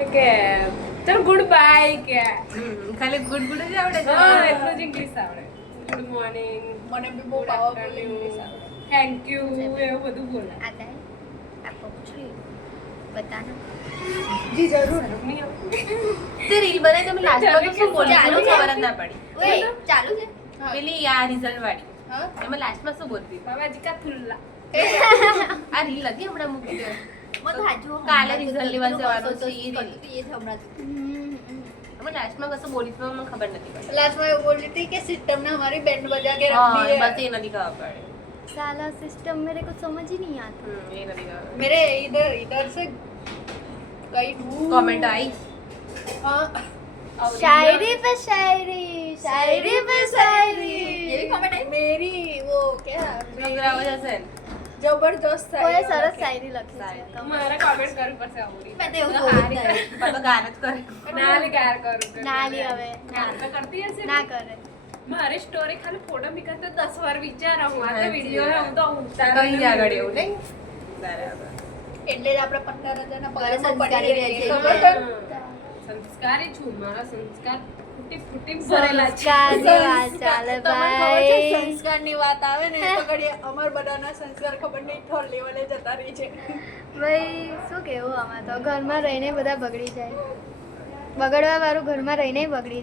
કે ચલ good bye કે ખાલી ગુડ ગુડ જ આવડે છે. હા એટલું જ ઇંગ્લિશ આવડે. ગુડ મોર્નિંગ, મને બી બહુ પાવરફુલ ઇંગ્લિશ આવે. થેન્ક યુ એવું બધું બોલે. आता है आपको कुछ भी बताना જી જરૂર. નહીં આવડતું. તે રીલ બનાવી તમે લાસ્ટમાં તો શું બોલી ચાલુ મને છે? ખબર જ ના પડી. ओए चालू है પેલી આ રિઝલ્ટ વાળી હા એમાં લાસ્ટમાં શું બોલતી બાબાજી કા થુલ્લા. આ રીલ હતી હમણાં મૂકી દે मत हाजो કાલે result લેવા જવાનું છે, એ રીલ. ये थे हमारा અમે લાસ્ટમાં કશું બોલી તો મને ખબર નથી પડી. लास्ट में वो बोल रही थी कि सिस्टम ने हमारी बैंड बजा के रख હા दी બસ है એ નથી ખબર પડે. साला सिस्टम मेरे को समझ ही नहीं आता એ નથી ખબર. मेरे इधर इधर से कई કોમેન્ટ આવી हाँ शायरी पे शायरी शायरी पे शायरी ये भी कमेंट है मेरी वो क्या છોકરાઓ જશે ને जबरदस्त है कोई सरस शायरी लखी शायरी. છે મારે કોમેન્ટ કરવું પડશે આવડી. मैं तो હારી કરે. પણ તો ગાન જ કરે. ના લે ગાર કરું. ના લી હવે ગાર તો કરતી હશે ને? ના કરે મારી સ્ટોરી ખાલી ફોટો મૂકે તો 10 વાર વિચારા હું આ તો વિડિયો હું તો તો ઉતારું અહીંયા આગળ એવું નહીં બરાબર. એટલે જ આપણે 15,000 ના ઘરે પગારમાં સંસ્કારી પડી રહે રહીએ. છે. ખબર છે? સંસ્કારી છું. મારા સંસ્કાર ફૂટી ફૂટી ભરેલા છે. સંસ્કારની વાત ચાલે તમને ખબર છે ભાઈ સંસ્કારની વાત આવે ને તો ઘડીએ અમાર બધાના સંસ્કાર ખબર નહીં થોડ લેવલે જતા રહી છે ભાઈ શું કેવું આમાં તો ઘરમાં રહીને બધા બગડી જાય બગડવા વાળું ઘરમાં રહીને બગડી જાય